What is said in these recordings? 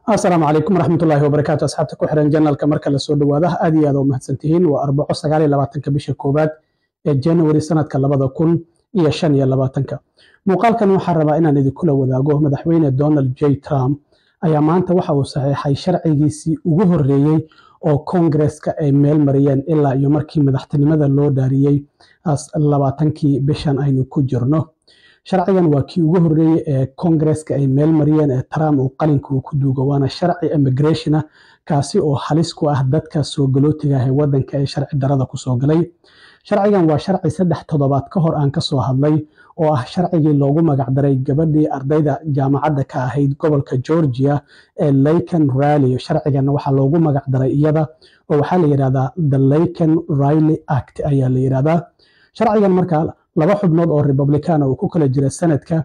السلام عليكم ورحمة الله وبركاته أصحابتك وحرن جنال كمركز السود وهذا أدي هذا ومحسنتين وأربعة سجالي لبعتن كبيش الكوبات الجنوري سنة كلبضة كون يشان يلبعتنك مقال كانوا حربا إن ندي كله وذاقوه مدحوين دونالد جي ترامب أيام أنت وحوا صحيح أي شرعي جيسي وجهر ريي أو كونغرس كإيميل مريان إلا يومركي مدحتني ماذا لو داريي أس لبعتنكي بشان أينو كجرنه sharcigan waa kii ugu horreeyay ee Congress-ka ay meel mariyeen ee Trump uu qalinka ku duugo waana sharci immigration ah kaasi oo halis ku ah dadka soo galootiga ah ee wadanka ay sharci darada ku soo galay sharcigan waa sharci 3 toddobaad ka hor aan ka soo hadlay oo ah sharcigii loogu magac daray gabadhii ardayda jaamacadda ka ahayd gobolka Georgia ee Laken Riley sharcigan waxa loogu magac daray iyada oo waxa la yiraahdaa the Laken Riley Act ayaa la yiraahdaa sharcigan markaa laba xubnood oo Republican oo ku kala jira sanadka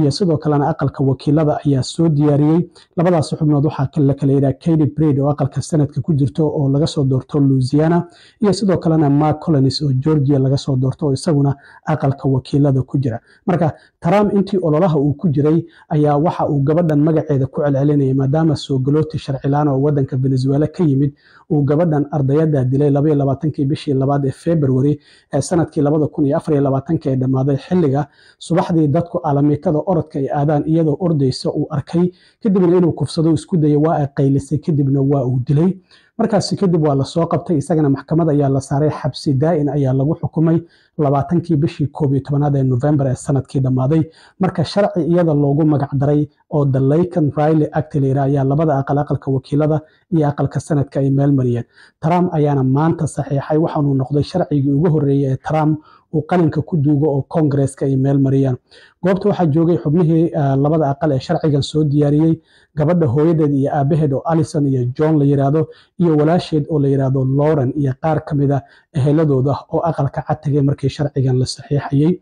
iyo sidoo kalena aqalka wakiilada ayaa soo diyaariyay labadaas xubnood waxa kala yiraahdaa Katie Breed oo aqalka sanadka ku jirto oo laga soo doorto Louisiana iyo sidoo kalena Mark Collins oo Georgia laga soo doorto oo isaguna aqalka wakiilada ku jira marka Trump intii ololaha uu ku jiray ayaa waxa uu gabadhan magaceeda ku celcelinayay maadaama soo galooti sharci laan oo wadanka Venezuela ka yimid uu gabadhan ardayada dilay 22 bishii labaad ee February ee sanadkii 2024 ee dhamaaday xilliga subaxdii dadku calaamitada orodka ay aadaan iyadoo ordaysa uu arkay kadibna inuu kufsado isku dayay waa ay qaylisay kadibna waa uu dilay markaas kadib waa la soo qabtay isagana maxkamad ayaa la saaray xabsi daa'in ayaa lagu xukumay 20 bishii 11 ee November ee sanadkii dhamaaday marka sharci iyada loogu magac daray oo the Laken Riley Act ayaa labada aqalka wakiilada iyo aqalka sanadka ay meel mariyeen Trump ayaana maanta saxiixay waxaanu noqday sharcigii ugu horeeyay ee Trump uu qalinka ku duugo oo Congress-ka ay meel mariyaan goobta waxa joogay xubnihii labada aqal ee sharcigan soo diyaariyay gabadha hooyadeed iyo aabaheed oo Alison iyo John la yiraahdo iyo walaasheed oo la yiraahdo Lauren iyo qaar kamida eheladooda oo aqalka cad tagay markii sharcigan la saxiixayay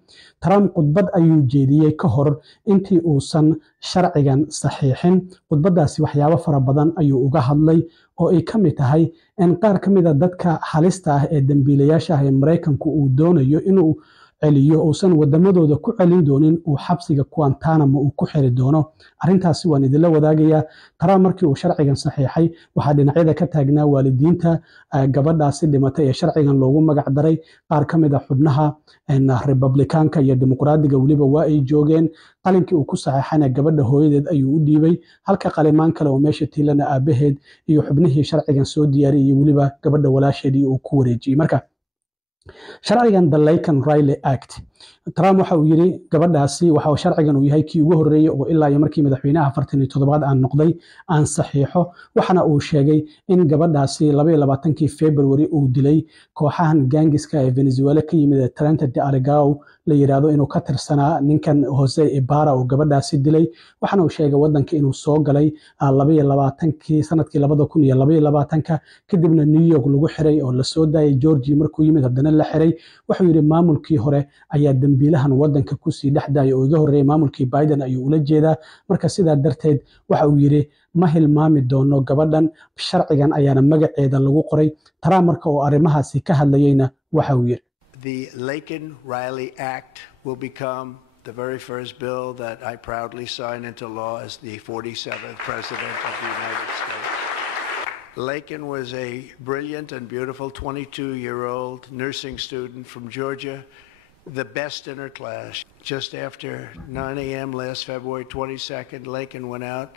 Trump khudbad ayuu jeediyay ka hor intii uusan sharcigan saxiixin khudbadaasi waxyaabo fara badan ayuu uga hadlay oo ay kamid tahay in qaar kamida dadka halista ah ee dambiilayaasha ah ee Mareykanku uu doonayo inuu celiyo uusan wadamadooda ku celin doonin uu xabsiga Guantanamo uu ku xiri doono arintaasi waan idin la wadaagayaa Trump markii uu sharcigan saxiixay waxa dhinacyada ka taagnaa waalidiinta gabadhaasi dhimatay ee sharcigan loogu magac daray qaar kamid ah xubnaha Republicanka iyo Dimuqraadiga waliba waa ay joogeen qalinkii uu ku saxiixana gabadha hooyadeed ayuu u dhiibay halka qalimaan kale oo meesha tiilana aabaheed iyo xubnihii sharcigan soo diyaariyay waliba gabadha walaasheedii uu ku wareejiyay marka sharcigan the Laken Riley Act Trump waxa uu yiri gabadhaasi waxa sharcigan uu yahay kii ugu horeeyay oo ilaa markii madaxweynaha 47 aan noqday aan saxiixo waxana uu sheegay in gabadhaasi 22 February uu dilay kooxahan gangiska ee Venezuela ka yimid Trenta de Aragao la yiraahdo inuu ka tirsanaa ninkan Jose Ibarra oo gabadhaasi dilay waxana uu sheegay wadanka inuu soo galay 22 sanadkii 2022 kadibna New York lagu xiray oo la soo daayay Georgia markuu yimid haddana la xiray wuxuu yiri maamulkii hore ayaa dambiilahan wadanka ku sii dhaxday oo iga horeeyay maamulkii Biden ayuu ula jeedaa marka sidaa darteed waxa uu yiri ma hilmaami doono gabadhan sharcigan ayaana magaceeda lagu qoray Trump marka oo arimahaasi ka hadlayayna waxa uu yiri The Laken Riley Act will become the very first bill that I proudly sign into law as the 47th president of the United States. Laken was a brilliant and beautiful 22-year-old nursing student from Georgia, the best in her class. Just after 9 a.m. last February 22nd, Laken went out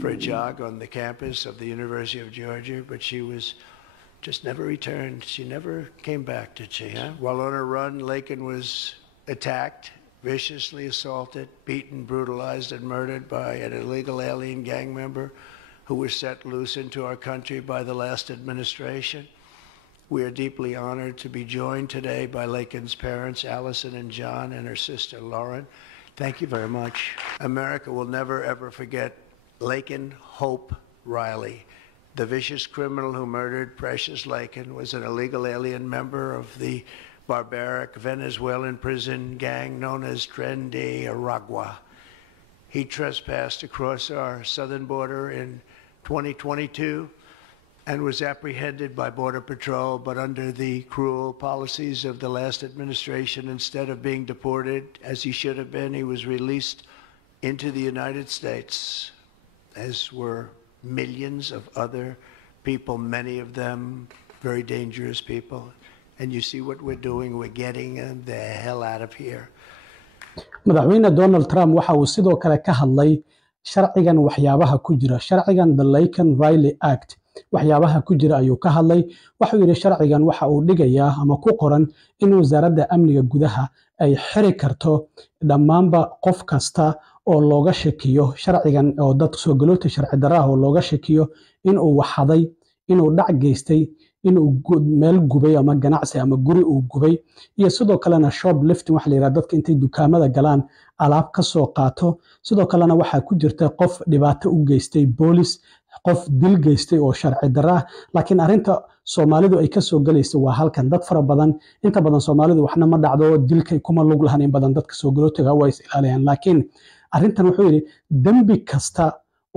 for a jog on the campus of the University of Georgia, but she was just never returned. She never came back, did she? Huh? While on her run, Laken was attacked, viciously assaulted, beaten, brutalized, and murdered by an illegal alien gang member who was set loose into our country by the last administration. We are deeply honored to be joined today by Laken's parents, Allison and John, and her sister, Lauren. Thank you very much. America will never, ever forget Laken Hope Riley. The vicious criminal who murdered Precious Laken was an illegal alien member of the barbaric Venezuelan prison gang known as Tren de Aragua. He trespassed across our southern border in 2022 and was apprehended by Border Patrol, but under the cruel policies of the last administration, instead of being deported, as he should have been, he was released into the United States, as were millions of other people, many of them very dangerous people. And you see what we're doing, we're getting them the hell out of here. madaxweyne Donald Trump waxa uu sidoo kale ka hadlay sharcigan waxyaabaha ku jira sharcigan the Laken Riley Act waxyaabaha ku jira ayuu ka hadlay waxa uu yiri sharcigan waxa uu dhigayaa ama ku qoran in wasaaradda amniga gudaha ay xiri karto dhammaanba qof kasta oo looga shakiyo sharcigan oo dad soo galoota sharci darro oo looga shakiyo in uu waxaday inuu dhac geystay inuu meel gubay ama ganacsi ama guri uu gubay iyo sidoo kalena shoplifting waxa la yiraahdo dadka intay dukaamada galaan alaab ka soo qaato sidoo kalena waxa ku jirta qof dhibaato u geystay police qof dil geystay oo sharci darro ah laakiin arinta Soomaalidu ay ka soo galayso waa halkan dad fara badan inta badan Soomaalidu waxna ma dhacdo dilkay kuma lug lahayn in badan dadka soo galootiga way is ilaaliyaan laakiin arintan wuxuu yiri dambi kasta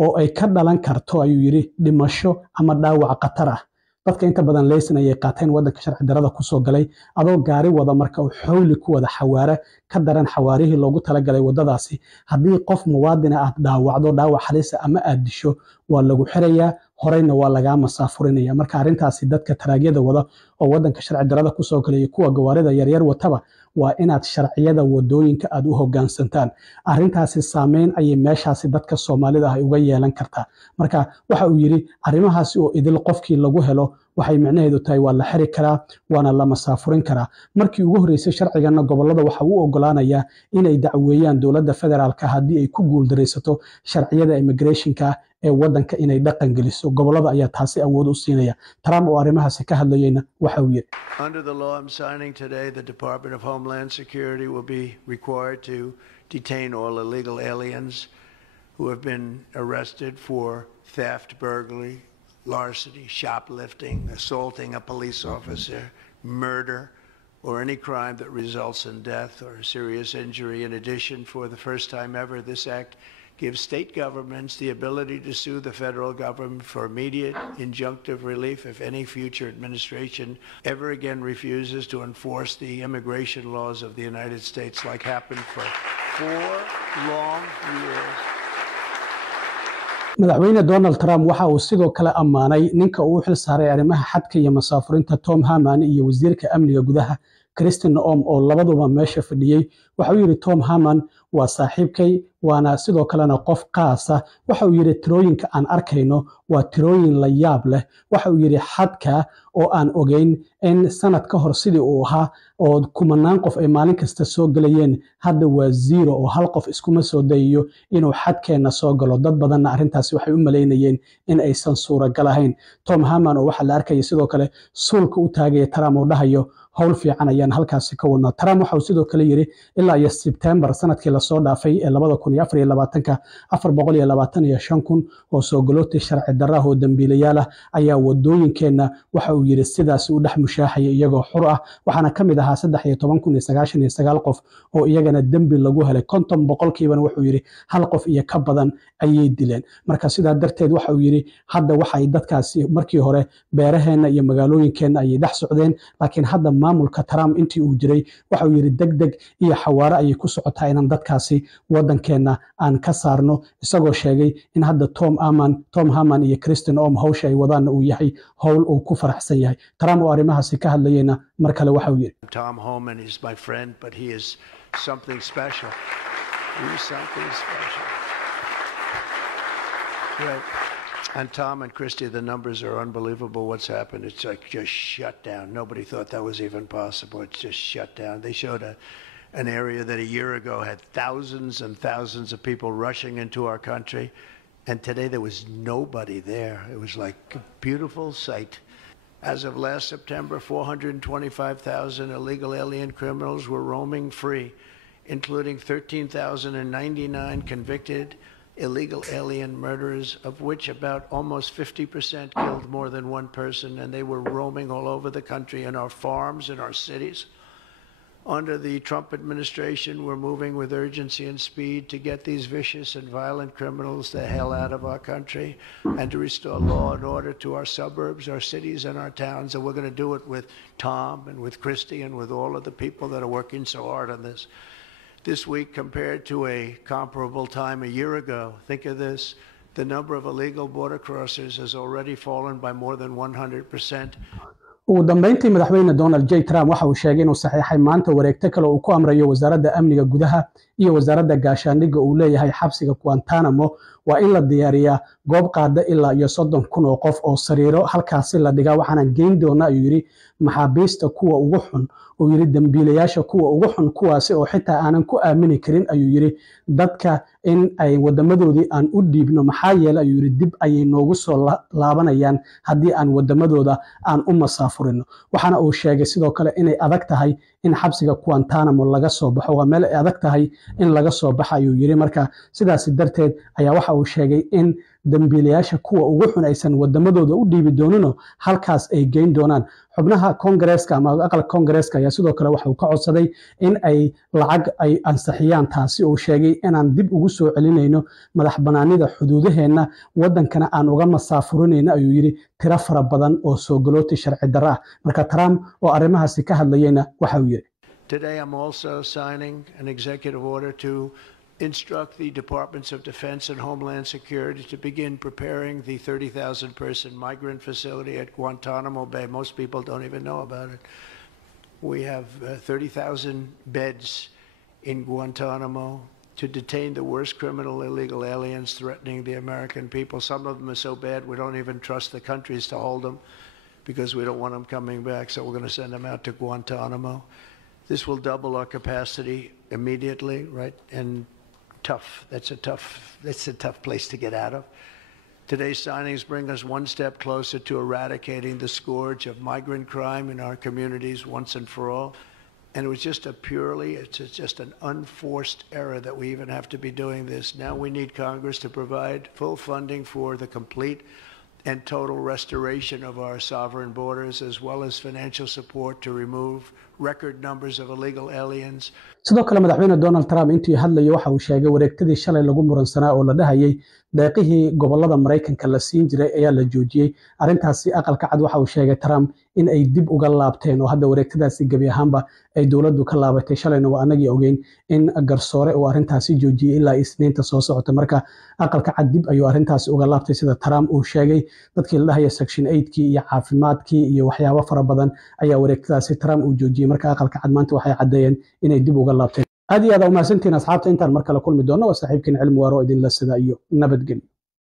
oo ay ka dhalan karto ayuu yiri dhimasho ama dhaawac khatar ah dadka inta badan leysan ay qaateen wadanka sharci darrada ku soo galay adoo gaari wada marka uu xawli ku wada xawaare ka daran xawaarihii loogu talagalay wadadaasi hadii qof muwaadin ah dhaawacdo dhaawac halis ama aad disho waa lagu xirayaa horeyna waa laga masaafurinaya marka arintaasi dadka taraagyada wada oo wadanka sharci darrada ku soo galay kuwa gawaarida yaryar wataba waa inaad sharciyada wadooyinka aad u hoggaansantaan arintaasi saameyn ay meeshaasi dadka Soomaalida ah uga yeelan kartaa marka waxa uu yiri arimahaasi oo idil qofkii lagu helo waxay macnaheedu tahay waa la xiri karaa waana la masaafurin karaa markii ugu horeysay sharcigan gobolada waxa uu ogolaanayaa inay dacweeyaan dawladda federaalka hadii ay ku guuldareysato sharciyada immigrationka ee wadanka inay dhaqan geliso gobolada ayaa taasi awood u siinaya Trump oo arimahaasi ka hadlayayna waxa uu yiri Under the law I'm signing today the Department of Homeland Security will be required to detain all illegal aliens who have been arrested for theft, burglary, larceny, shoplifting, assaulting a police officer, murder, or any crime that results in death or serious injury. In addition, for the first time ever, this act gives state governments the ability to sue the federal government for immediate injunctive relief if any future administration ever again refuses to enforce the immigration laws of the United States, like happened for 4 long years. madaxweyne Donald Trump waxa uu sidoo kale amaanay ninka uu xil saaray arimaha xadka iyo masaafurinta Tom Harman iyo wasiirka amniga gudaha Kristen Noem oo labaduba meesha fadhiyay waxa uu yiri Tom Harman waa saaxiibkay waana sidoo kalena qof qaas ah waxa uu yiri tirooyinka aan arkayno waa tirooyin la yaab leh waxa uu yiri xadka oo aan ogeyn in sanad ka hor sidii uu ahaa oo kumanaan qof ay maalin kasta soo galayeen hadda waa zero oo hal qof iskuma soo dayiyo inuu xadkeena soo galo dad badan arintaasi waxay u maleynayeen in aysan suuragal ahayn Tom Harman oo waxa la arkay sidoo kale suulka u taagay Trump oo dhahayo hawl fiican ayaan halkaasi ka wadnaa Trump waxa uu sidoo kale yiri ilaa iyo September sanadkii la soo dhaafay ee 2024 425,000 oo soo galootay sharci darro oo dambiilayaal ah ayaa wadooyinkeena waxa uu yiri sidaas u dhex mushaaxay iyagoo xur ah waxaana kamid ahaa 13,099 qof oo iyagana dambi lagu helay 50% wuxuu yiri hal qof iyo ka badan ayay dileen marka sidaa darteed waxa uu yiri hadda waxa ay dadkaasi markii hore beeraheena iyo magaalooyinkeena ay dhex socdeen laakiin hadda maamulka Trump intii uu jiray waxa uu yiri degdeg iyo xawaare ay ku socotaa in dadkaasi wadankeena aan ka saarno isagoo sheegay in hadda Tom Harman iyo Kristen Noem hawsha ay wadaan uu yahay hawl uu ku faraxsan yahay Trump oo arimahaasi ka hadlayayna mar kale waxa uu yiri Tom Harman is my friend but he is something special. He's something special. Right. And Tom and Christy, the numbers are unbelievable. What's happened? It's like just shut down. Nobody thought that was even possible. It's just shut down. They showed an area that a year ago had thousands and thousands of people rushing into our country. And today there was nobody there. It was like a beautiful sight. As of last September, 425,000 illegal alien criminals were roaming free, including 13,099 convicted illegal alien murderers, of which about almost 50% killed more than one person, and they were roaming all over the country in our farms, in our cities. Under the Trump administration, we're moving with urgency and speed to get these vicious and violent criminals the hell out of our country and to restore law and order to our suburbs, our cities, and our towns. And we're going to do it with Tom and with Christy and with all of the people that are working so hard on this. This week, compared to a comparable time a year ago, think of this, The number of illegal border crossers has already fallen by more than 100%. ugu dambeyntii madaxweyne Donald J. Trump waxa uu sheegay inuu saxiixay maanta wareegto kale oo ku amrayo wasaaradda amniga gudaha iyo wasaaradda gaashaandhigga uu leeyahay xabsiga Guantanamo waa in la diyaariyaa goob qaada ilaa iyo 30,000 oo qof oo sariiro halkaasi la dhigaa waxaana geyn doona ayuu yiri maxaabiista kuwa ugu xun oo yiri dambiilayaasha kuwa ugu xun kuwaasi oo xitaa aanan ku aamini karin ayuu yiri dadka in ay wadamadoodii aan u dhiibno maxaa yeelay ayuu yiri dib ayay noogu soo laabanayaan haddii aan wadamadooda aan u masaafurino waxaana uu sheegay sidoo kale inay adag tahay in xabsiga Guantanamo laga soo baxo waa meel ay adag tahay in laga soo baxo ayuu yiri marka sidaas darteed ayaa waxa uu sheegay in dambiilayaasha kuwa ugu xun aysan wadamadooda u dhiibi doonino halkaas ay geyn doonaan xubnaha Congress-ka ama aqalka Congress-ka ayaa sidoo kale waxa uu ka codsaday in ay lacag ay ansixiyaan taasi oo sheegay inaan dib ugu soo celinayno madax banaanida xuduudaheena wadankana aan uga masaafurinayno ayuu yiri tiro fara badan oo soo galooti sharci darro ah marka Trump oo arrimahaasi ka hadlayayna waxa uu yiri Today I'm also signing an executive order to instruct the Departments of Defense and Homeland Security to begin preparing the 30,000-person migrant facility at Guantanamo Bay. Most people don't even know about it. We have 30,000 beds in Guantanamo to detain the worst criminal illegal aliens threatening the American people. Some of them are so bad we don't even trust the countries to hold them because we don't want them coming back, so we're going to send them out to Guantanamo. This will double our capacity immediately, right? And tough. That's a tough place to get out of. Today's signings bring us one step closer to eradicating the scourge of migrant crime in our communities once and for all. And it was just it's just an unforced error that we even have to be doing this. Now we need Congress to provide full funding for the complete and total restoration of our sovereign borders, as well as financial support to remove record numbers of illegal aliens. sidoo kale madaxweyne Donald Trump intii hadlayay waxa uu sheegay wareegtadii shalay lagu muransanaa oo la dhahayay deeqihii gobolada Mareykanka la siin jiray ayaa la joojiyay arintaasi aqalka cad waxa uu sheegay Trump in ay dib uga laabteen oo hadda wareegtadaasi gabi ahaanba ay dawladdu ka laabatay shalayna waa anagii ogeyn in garsoore oo arintaasi joojiyay ilaa Isniinta soo socota marka aqalka cad dib ayuu arintaasi uga laabtay sida Trump uu sheegay dadkii la dhahayay section 8kii iyo caafimaadkii iyo waxyaabo fara badan ayaa wareegtadaasi Trump uu joojiyay marka aqalka cad maanta waxay cadeeyeen inay dib uga laabteen aad iyo aad u mahadsantiin asxaabta intaan mar kale kulmi doono waa saaxiibkeen cilmi waaro idin la sida iyo nabadgelyo